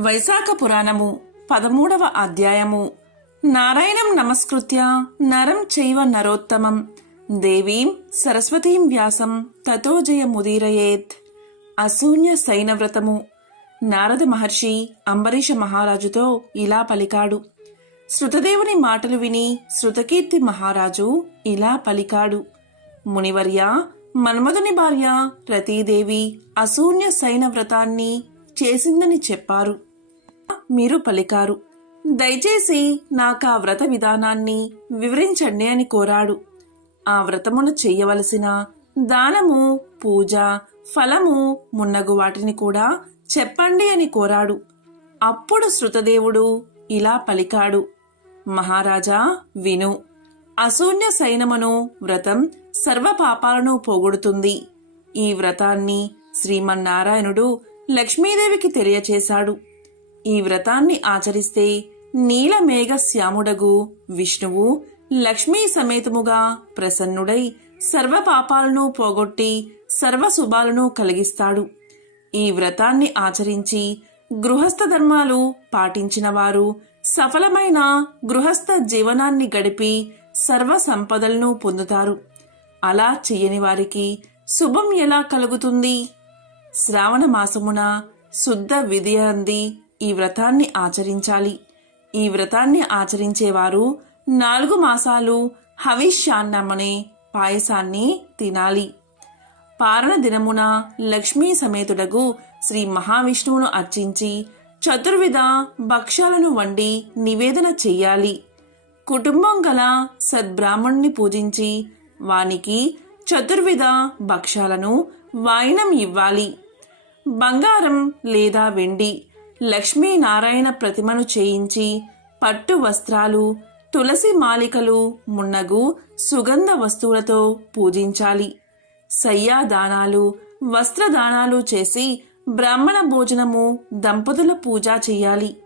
వైశాఖ పురాణము పదమూడవ అధ్యాయము. నారాయణం నమస్కృత్య నరం చైవ నరోత్తమం. దేవీం సరస్వతీం వ్యాసం తతో జయముదీరయేత్ అశూన్య సైనవ్రతము నారద మహర్షి అంబరీష మహారాజుతో ఇలా పలికాడు. శృతదేవుని మాటలు విని శృతకీర్తి మహారాజు ఇలా పలికాడు. మునివర్య మన్మధుని భార్య రతీదేవి అశూన్య సైన వ్రతాన్ని చేసిందని చెప్పారు. మీరు పలికారు. దయచేసి నాకు ఆ వ్రత విధానాన్ని వివరించండి అని కోరాడు. ఆ వ్రతమును చెయ్యవలసిన దానము పూజ ఫలము మున్నగు వాటిని కూడా చెప్పండి అని కోరాడు. అప్పుడు శృతదేవుడు ఇలా పలికాడు. మహారాజా విను. అశూన్య సైనమును వ్రతం సర్వ పాపాలను పోగొడుతుంది. ఈ వ్రతాన్ని శ్రీమన్నారాయణుడు లక్ష్మీదేవికి తెలియచేశాడు. ఈ వ్రతాన్ని ఆచరిస్తే నీలమేఘ శ్యాముడగు విష్ణువు లక్ష్మీ సమేతముగా ప్రసన్నుడై సర్వ పాపాలను పోగొట్టి సర్వ శుభాలను కలిగిస్తాడు. ఈ వ్రతాన్ని ఆచరించి గృహస్థ ధర్మాలు పాటించిన వారు సఫలమైన గృహస్థ జీవనాన్ని గడిపి సర్వ సంపదలను పొందుతారు. అలా చెయ్యని వారికి శుభం ఎలా కలుగుతుంది? శ్రావణ మాసమున శుద్ధ విధియంది ఈ వ్రతాన్ని ఆచరించాలి. ఈ వ్రతాన్ని ఆచరించేవారు నాలుగు మాసాలు హవిష్యాన్నమనే పాయసాన్ని తినాలి. పారణ దినమున లక్ష్మీ సమేతుడకు శ్రీ మహావిష్ణువును అర్చించి చతుర్విధ భక్ష్యాలను వండి నివేదన చెయ్యాలి. కుటుంబం గల సద్బ్రాహ్మణుని పూజించి వానికి చతుర్విధ భక్ష్యాలను వాయినం ఇవ్వాలి. బంగారం లేదా వెండి లక్ష్మీనారాయణ ప్రతిమను చేయించి పట్టు వస్త్రాలు తులసి మాలికలు మున్నగు సుగంధ వస్తువులతో పూజించాలి. సయ్యాదానాలు వస్త్రదానాలు చేసి బ్రాహ్మణ భోజనము దంపతుల పూజ చేయాలి.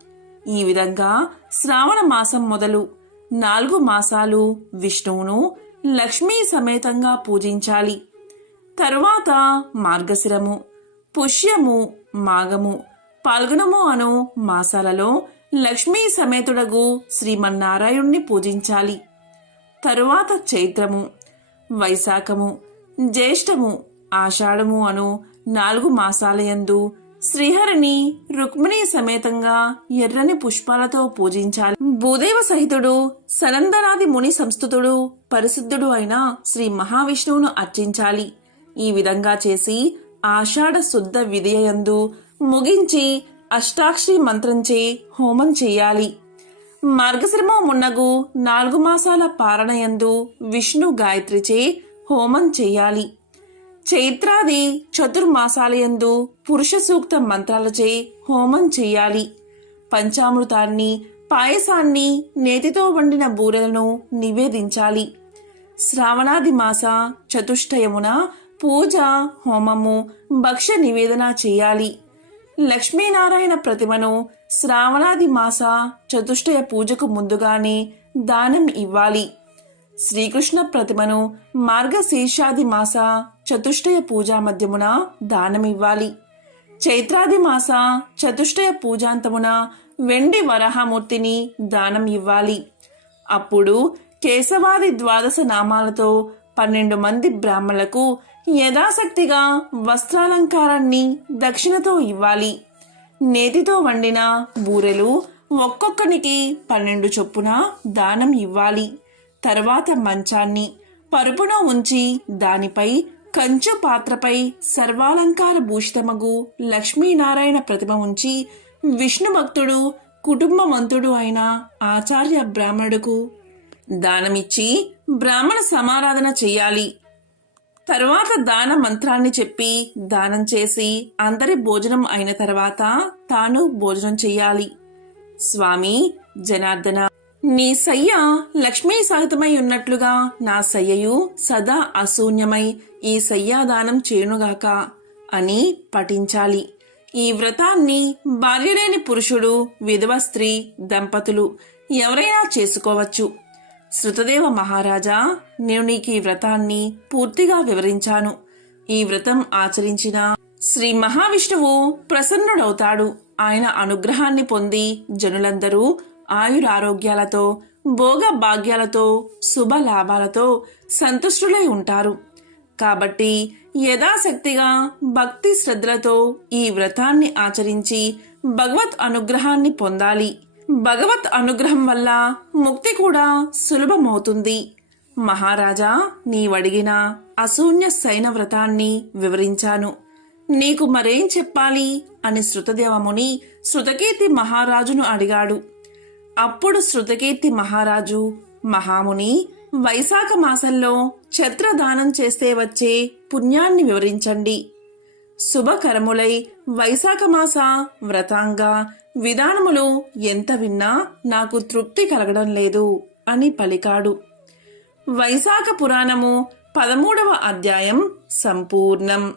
ఈ విధంగా శ్రావణ మాసం మొదలు నాలుగు మాసాలు విష్ణువును లక్ష్మీ సమేతంగా పూజించాలి. తరువాత మార్గశిరము. పుష్యము మాఘము పాల్గొనము అను మాసాలలో లక్ష్మీ సమేతుడగు శ్రీమన్నారాయణ్ణి పూజించాలి. తరువాత చైత్రము వైశాఖము జ్యేష్ఠము ఆషాఢము అను నాలుగు మాసాలయందు శ్రీహరిని రుక్మిణి సమేతంగా ఎర్రని పుష్పాలతో పూజించాలి. భూదేవ సహితుడు సనందనాది ముని సంస్థుతుడు పరిశుద్ధుడు అయిన శ్రీ మహావిష్ణువును అర్చించాలి. ఈ విధంగా చేసి ఆషాఢ శుద్ధ విధియందు ముగించి అష్టాక్షరి మంత్రంచే హోమం చేయాలి. మార్గశ్రమం మున్నగు నాలుగు మాసాల పారణయందు విష్ణు గాయత్రిచే హోమం చేయాలి. చైత్రాది చతుర్మాసాలయందు పురుష సూక్త మంత్రాలచే హోమం చేయాలి. పంచామృతాన్ని పాయసాన్ని నేతితో వండిన బూరెలను నివేదించాలి. శ్రావణాది మాస చతుష్టయమున పూజ హోమము భక్ష్య నివేదన చేయాలి. లక్ష్మీనారాయణ ప్రతిమను శ్రావణాది మాస చతుష్టయ పూజకు ముందుగానే దానం ఇవ్వాలి. శ్రీకృష్ణ ప్రతిమను మార్గశీర్షాది మాస చతుష్టయ పూజా మధ్యమున దానమివ్వాలి చైత్రాది మాస చతుష్టయ పూజాంతమున వెండి వరహమూర్తిని దానం ఇవ్వాలి. అప్పుడు కేశవాది ద్వాదశ నామాలతో పన్నెండు మంది బ్రాహ్మణులకు యథాశక్తిగా వస్త్రాలంకారాన్ని దక్షిణతో ఇవ్వాలి. నేతితో వండిన బూరెలు ఒక్కొక్కనికి పన్నెండు చొప్పున దానం ఇవ్వాలి. తర్వాత మంచాన్ని పరుపున ఉంచి దానిపై కంచు పాత్రపై సర్వాలంకార భూషితమగు లక్ష్మీనారాయణ ప్రతిమ ఉంచి విష్ణు భక్తుడు కుటుంబమంతుడు అయిన ఆచార్య బ్రాహ్మణుడుకు దానమిచ్చి బ్రాహ్మణ సమారాధన చెయ్యాలి. తరువాత దాన మంత్రాన్ని చెప్పి దానం చేసి అందరి భోజనం అయిన తర్వాత తాను భోజనం చెయ్యాలి. స్వామి జనార్దన నీ సయ్య లక్ష్మీ సహితమై ఉన్నట్లుగా నా సయ్యయు సదా అశూన్యమై ఈ సయ్యాదానం చేయునుగాక అని పఠించాలి. ఈ వ్రతాన్ని భార్యలేని పురుషుడు విధవ స్త్రీ దంపతులు ఎవరైనా చేసుకోవచ్చు. శృతదేవ మహారాజా నేను నీకు ఈ వ్రతాన్ని పూర్తిగా వివరించాను. ఈ వ్రతం ఆచరించిన శ్రీ మహావిష్ణువు ప్రసన్నుడవుతాడు. ఆయన అనుగ్రహాన్ని పొంది జనులందరూ ఆయురారోగ్యాలతో భోగ భాగ్యాలతో శుభ లాభాలతో సంతుష్టులై ఉంటారు. కాబట్టి యథాశక్తిగా భక్తి శ్రద్ధలతో ఈ వ్రతాన్ని ఆచరించి భగవత్ అనుగ్రహాన్ని పొందాలి. భగవత్ అనుగ్రహం వల్ల ముక్తి కూడా సులభమవుతుంది. మహారాజా నీవడిగిన అశూన్య సైన వ్రతాన్ని వివరించాను. నీకు మరేం చెప్పాలి? అని శృతదేవముని శృతకీర్తి మహారాజును అడిగాడు. అప్పుడు శృతకీర్తి మహారాజు మహాముని వైశాఖ మాసంలో ఛత్రదానం చేస్తే వచ్చే పుణ్యాన్ని వివరించండి. శుభకరములై వైశాఖ మాస వ్రతాంగ విధానములు ఎంత విన్నా నాకు తృప్తి కలగడం లేదు అని పలికాడు. వైశాఖ పురాణము పదమూడవ అధ్యాయం సంపూర్ణం.